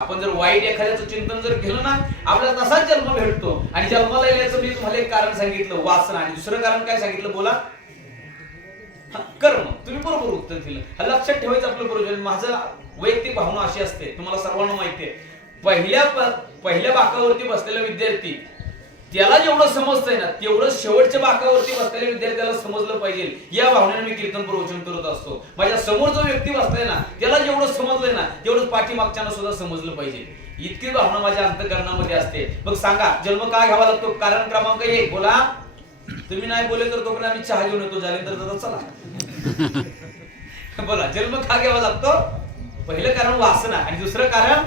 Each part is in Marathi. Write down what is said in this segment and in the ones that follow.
आपण जर वाईट एखाद्याचं चिंतन जर केलं ना आपल्याला तसाच जन्म भेटतो. आणि जन्माला येण्याचं मी तुम्हाला एक कारण सांगितलं वासना. आणि दुसरं कारण काय सांगितलं बोला? कर्म. तुम्ही बरोबर उत्तर दिलं. हा, लक्षात ठेवायचं आपलं बरोबर माझं वैयक्तिक भावना अशी असते. तुम्हाला सर्वांना माहिती आहे. पहिल्या पहिल्या बाकावरती बसलेला विद्यार्थी त्याला जेवढं समजतंय ना तेवढं शेवटच्या बाकावरती बसलेल्या विद्यार्थ्याला समजलं पाहिजे. या भावनेने मी कीर्तन प्रवचन करत असतो. माझ्यासमोर जो व्यक्ती बसलाय ना त्याला जेवढं समजलंय ना तेवढं पाठीमागच्यानं सुद्धा समजलं पाहिजे. इतकी भावना माझ्या अंतकरणामध्ये असते. मग सांगा जन्म का घ्यावा लागतो? कारण क्रमांक एक बोला. तुम्ही नाही बोले तर तोपर्यंत आम्ही चहा घेऊन येतो. झाले तर दादा चला. बोला जन्म का घ्यावा लागतो? पहिलं कारण वासना आणि दुसरं कारण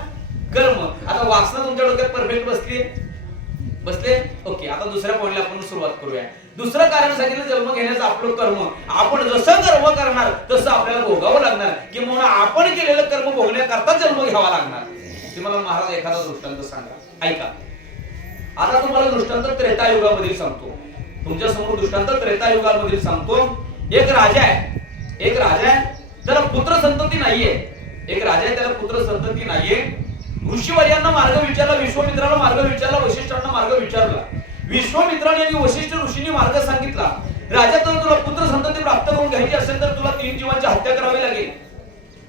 कर्म. आता वासना तुमच्या डोक्यात परफेक्ट बसली बसले? ओके आता दुसऱ्या पॉईंटला आपण सुरुवात करूया. दुसरं कारण सांगितलं जन्म घेण्याचं आपलं कर्म. आपण जसं कर्म करणार तसं आपल्याला भोगावं लागणार. किंवा आपण केलेलं कर्म भोगण्याकरता जन्म घ्यावा लागणार. तुम्हाला महाराज एखादा दृष्टांत सांगा. ऐका. आता तुम्हाला दृष्टांत त्रेतायुगामधील सांगतो. तुमच्यासमोर दृष्टांत त्रेतायुगामधील सांगतो. एक राजा आहे. एक राजा आहे. त्याला पुत्र संतती नाहीये. एक राजा आहे त्याला पुत्र संतती नाहीये. ऋषीवर्यांना मार्ग विचारला विश्वामित्राला मार्ग विचारला वशिष्ठांना मार्ग विचारला. विश्वामित्राने आणि वशिष्ठ ऋषींनी मार्ग सांगितला. राजा तर तुला पुत्र संतती प्राप्त करून घ्यायची असेल तर तुला तीन जीवांची हत्या करावी लागेल.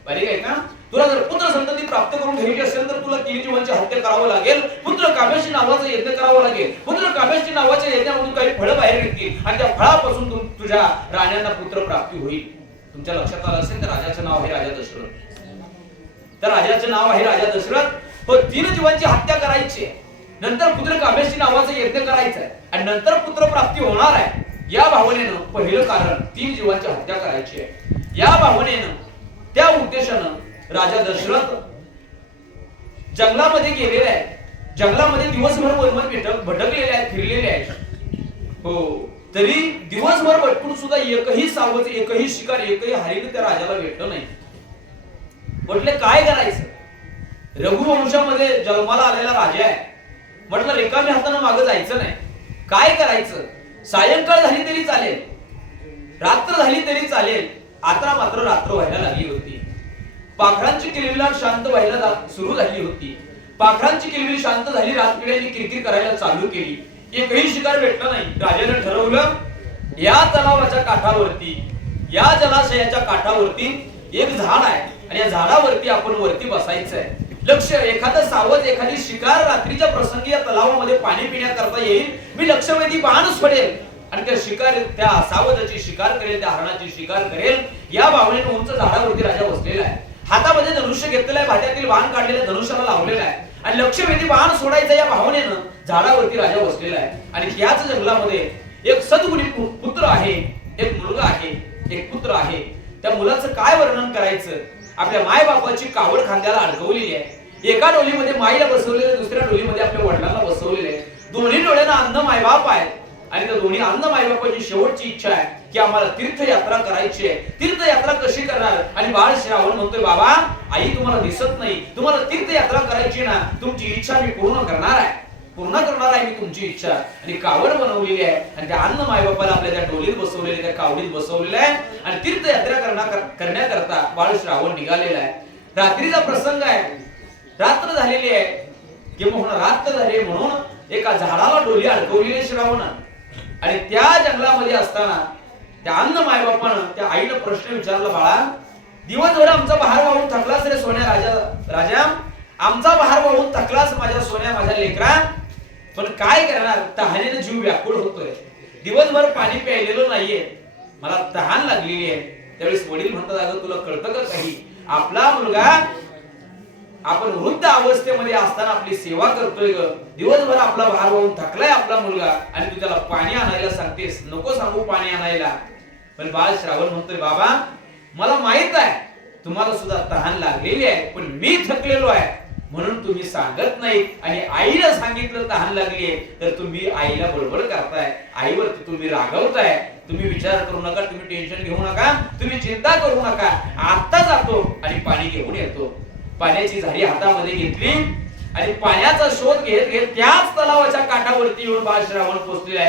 बरे आहे ना? तुला जर पुत्र संतती प्राप्त करून घ्यायची असेल तर तुला तीन जीवांची हत्या करावं लागेल. पुत्र काव्याशी नावाचा यज्ञ करावा लागेल. पुत्र काव्याशी नावाच्या यज्ञामधून काही फळं बाहेर निघतील आणि त्या फळापासून तुझ्या राण्यांना पुत्र प्राप्ती होईल. तुमच्या लक्षात आलं असेल तर राजाचं नाव आहे राजा दशरथ. तर राजाचं नाव आहे राजा दशरथ. तो तीन जीवांची हत्या करायची आहे. नंतर पुत्र कामेशी नावाचं यज्ञ करायचा आहे. आणि नंतर पुत्र प्राप्ती होणार आहे. या भावनेनं पहिलं कारण तीन जीवांची हत्या करायची आहे. या भावनेनं त्या उद्देशानं राजा दशरथ जंगलामध्ये गेलेले आहे. जंगलामध्ये दिवसभर वनवन भेटक भटकलेले आहेत फिरलेले आहेत. हो तरी दिवसभर भटकून सुद्धा एकही सावज एकही शिकार एकही हरिण त्या राजाला भेटलं नाही. म्हटले काय करायचं? रघुवंशामध्ये जन्माला आलेला राजा आहे. म्हटलं रिकाम्या हातानं मागे जायचं नाही. काय करायचं? सायंकाळ झाली तरी चालेल. रात्र झाली तरी चालेल. आता मात्र रात्र व्हायला लागली होती. पाखरांची किलबिलाट शांत व्हायला सुरू झाली होती. पाखरांची किलबिल शांत झाली रातकिड्यांनी किरकिर करायला चालू केली. एकही शिकार भेटला नाही. राजाने ठरवलं या तलावाच्या काठावरती या जलाशयाच्या काठावरती एक झाड आहे. आणि या झाडावरती आपण वरती बसायचं आहे लक्ष एखादं सावज एखादी शिकार रात्रीच्या प्रसंगी या तलावामध्ये पाणी पिण्याकरता येईल? मी लक्षवेधी बाण सोडेल. आणि त्या शिकार त्या सावजाची शिकार करेल त्या हरणाची शिकार करेल. या भावनेने उंच झाडावरती राजा बसलेला आहे. हातामध्ये धनुष्य घेतलेलं आहे भात्यातील बाण काढलेलं धनुष्याला लावलेलं आहे. आणि लक्षवेधी बाण सोडायचं या भावनेनं झाडावरती राजा बसलेला आहे. आणि याच जंगलामध्ये एक सद्गुणी पुत्र आहे एक मुलगा आहे एक पुत्र आहे. त्या मुलाचं काय वर्णन करायचं? आपल्या मायबापाची कावड खांद्याला अडकवलेली आहे. एका डोलीमध्ये माईला बसवलेलं दुसऱ्या डोलीमध्ये आपल्या वडिलांना बसवलेलं आहे. दोन्ही डोळ्यांना अन्न मायबाप आहे. आणि त्या दोन्ही अन्न मायबापाची शेवटची इच्छा आहे की आम्हाला तीर्थयात्रा करायची आहे. तीर्थयात्रा कशी करणार? आणि बाळ श्रावण म्हणतोय बाबा आई तुम्हाला दिसत नाही. तुम्हाला तीर्थयात्रा करायची ना तुमची इच्छा मी पूर्ण करणार आहे. पूर्ण करणार आहे मी तुमची इच्छा. आणि कावड बनवलेली आहे. आणि त्या अन्न मायबापाला आपल्या त्या डोलीत बसवलेले त्या कावडीत बसवलेलं आहे. आणि तीर्थयात्रा करण्या करण्याकरता बाळ श्रावण निघालेला आहे. रात्रीचा प्रसंग आहे. रात्र झालेली आहे. किंवा रात्र झाले म्हणून एका झाडाला डोली अडकवलेली आहे श्रावणात आणि त्या जंगलामध्ये असताना त्या अन्न मायबापानं त्या आईनं प्रश्न विचारला बाळा दिवसभर आमचा बहार वाहून थकलास रे सोन्या राजा राजा? आमचा बहार वाहून थकलास माझ्या सोन्या माझ्या लेकरा? पण काय करणार? तहानेनं जीव व्याकुळ होतोय. दिवसभर पाणी प्यायलेलं नाहीये. मला तहान लागलेली आहे. त्यावेळेस वडील म्हणतात अगं तुला कळतं का काही? आपला मुलगा आपण वृद्ध अवस्थेमध्ये असताना आपली सेवा करतोय ग. दिवसभर आपला भार वाहून थकलाय आपला मुलगा आणि तू त्याला पाणी आणायला सांगतेस. नको सांगू पाणी आणायला. पण बाळ श्रावण म्हणतोय बाबा मला माहीत आहे तुम्हाला सुद्धा तहान लागलेली आहे पण मी थकलेलो आहे. म्हणून तुम्ही सांगत नाही आणि आईला सांगितलं तहान लागली आहे तर तुम्ही आईला बडबड करताय. आईवरती तुम्ही रागवताय. तुम्ही विचार करू नका तुम्ही टेन्शन घेऊ नका तुम्ही चिंता करू नका. आता जातो आणि पाणी घेऊन येतो. पाण्याची झाडी हातामध्ये घेतली आणि पाण्याचा शोध घेत घेत त्याच तलावाच्या काठावरती येऊन बाळ श्रावण पोहोचले आहे.